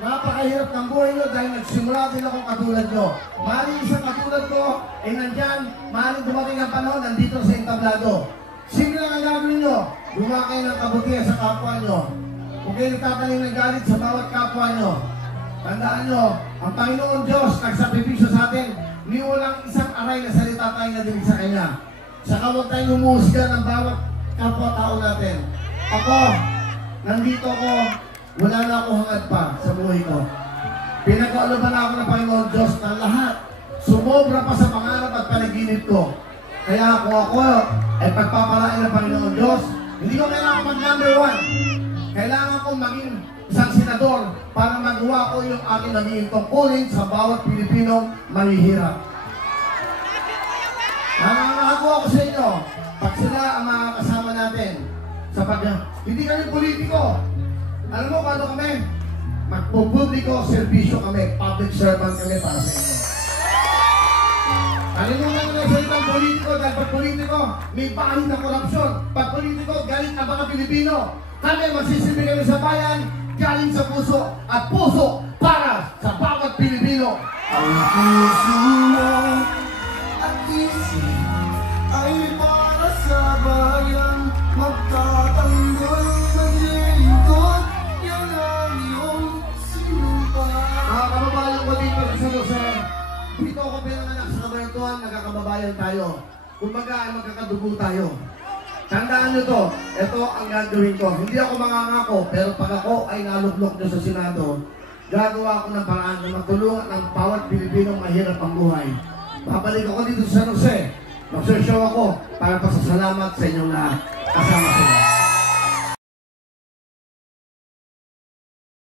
napakahirap ng buhay nyo dahil nagsimula din ako katulad nyo. Maaaring isang katulad ko ay nandyan, maaaring dumating ang panahon, nandito sa entablado. Simple lang ang gagawin nyo, gumawa kayo ng kabutihan sa kapwa nyo. Kung kayo nagtatanim ng galit sa bawat kapwa nyo, tandaan nyo, ang Panginoon Diyos nagsakripisyo sa atin, ni walang isang aray na salita tayo na dinig sa Kanya. Saka huwag tayong humusga ng bawat kapwa-tao natin. Ako, nandito ako, wala na ako hangad pa sa buhay ko. Pinag-aalaman ako ng Panginoon Diyos na lahat. Sumobra pa sa pangarap at panaginip ko. Kaya kung ako ay pagpapalain ng Panginoon Diyos, hindi ko kailangan mag-number 1. Kailangan ko maging isang senador para magawa ko yung aking naging tungkulin sa bawat Pilipinong mahihirap. Nakakakuha ko sa inyo, pag sila ang mga kasama natin, sa hindi kami politiko. Alam mo kung ano kami? Magpupubliko, serbisyo kami, public servant kami para sa inyo. Kalimutan ko na sa ibang politiko dahil pag politiko, may bahin na korupsyon. Pag politiko, galing ang mga Pilipino. Kami magsisilbi kami sa bayan, galing sa puso at puso para sa bawat Pilipino. Ang puso mo at isip ay para sa bayan, magtatanggol, maglilingkod, yan ang iyong sinumpa. Mga kababayan ko dito sa San Jose, dito ako pinanganak sa kabayantuan, nagkakababayan tayo. Kumbaga ay magkakadugo tayo. Tandaan nyo to, ito ang gagawin ko. Hindi ako mangangako, pero pag ako ay naluklok nyo sa Senado, gagawa ko ng paraan na magtulungan ng bawat Pilipinong mahirap ang buhay. Babalik ako dito sa San Jose. Magsoshow ako para pasasalamat sa inyong lahat. Kasama sila.